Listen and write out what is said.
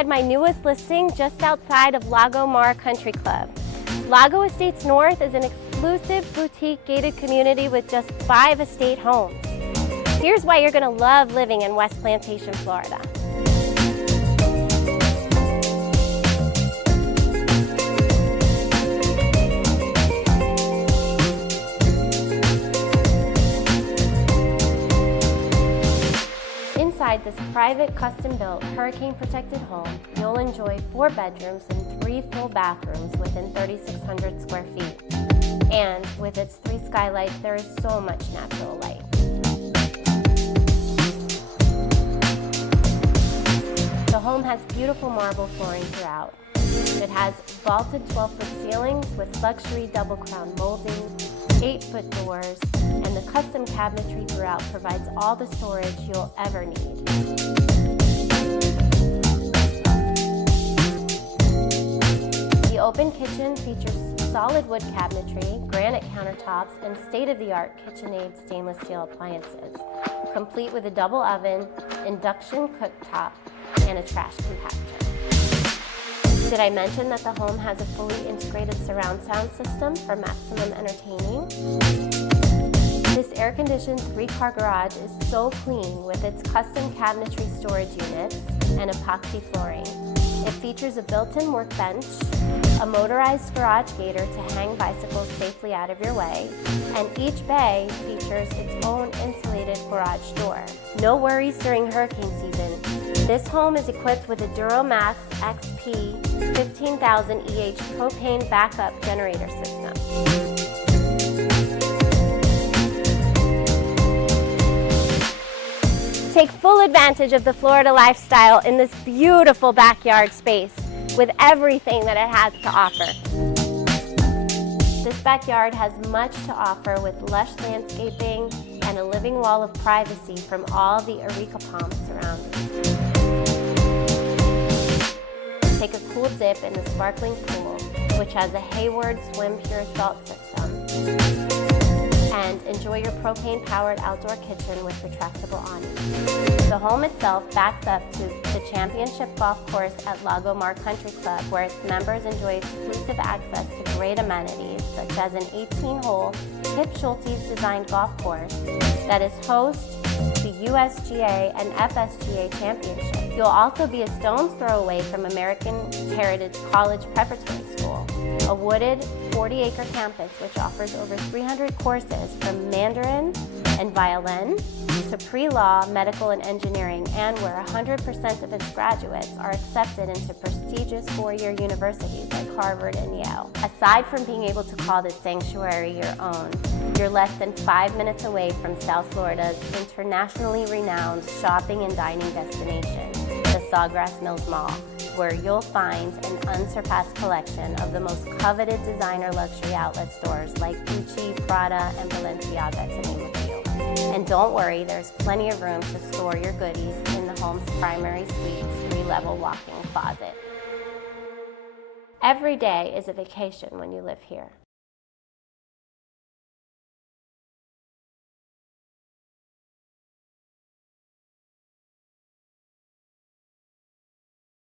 inside my newest listing just outside of Lago Mar Country Club. Lago Estates North is an exclusive boutique gated community with just 5 estate homes. Here's why you're going to love living in West Plantation, Florida. Inside this private, custom-built, hurricane-protected home, you'll enjoy 4 bedrooms and 3 full bathrooms within 3,600 square feet. And with its 3 skylights, there is so much natural light. The home has beautiful marble flooring throughout. It has vaulted 12-foot ceilings with luxury double-crown molding, 8-foot doors, and the custom cabinetry throughout provides all the storage you'll ever need. The open kitchen features solid wood cabinetry, granite countertops, and state-of-the-art KitchenAid stainless steel appliances, complete with a double oven, induction cooktop, and a trash compactor. Did I mention that the home has a fully integrated surround sound system for maximum entertaining? This air-conditioned 3-car garage is so clean with its custom cabinetry storage units and epoxy flooring. It features a built-in workbench, a motorized garage gator to hang bicycles safely out of your way, and each bay features its own insulated garage door. No worries during hurricane season. This home is equipped with a Duramax XP 15,000 EH propane backup generator system. Take full advantage of the Florida lifestyle in this beautiful backyard space with everything that it has to offer. This backyard has much to offer with lush landscaping and a living wall of privacy from all the areca palms surrounding. Take a cool dip in the sparkling pool, which has a Hayward Swim Pure Salt system. And enjoy your propane-powered outdoor kitchen with retractable awnings. The home itself backs up to the championship golf course at Lago Mar Country Club, where its members enjoy exclusive access to great amenities, such as an 18-hole Kip Schulte's designed golf course that is host to USGA and FSGA championships. You'll also be a stone's throw away from American Heritage College Preparatory School, a wooded 40-acre campus which offers over 300 courses from Mandarin and violin to pre-law, medical, and engineering, and where 100% of its graduates are accepted into prestigious 4-year universities like Harvard and Yale. Aside from being able to call this sanctuary your own, you're less than 5 minutes away from South Florida's internationally renowned shopping and dining destination, the Sawgrass Mills Mall, where you'll find an unsurpassed collection of the most coveted designer luxury outlet stores like Gucci, Prada, and Balenciaga, to name a few. And don't worry, there's plenty of room to store your goodies in the home's primary suite's 3-level walk-in closet. Every day is a vacation when you live here.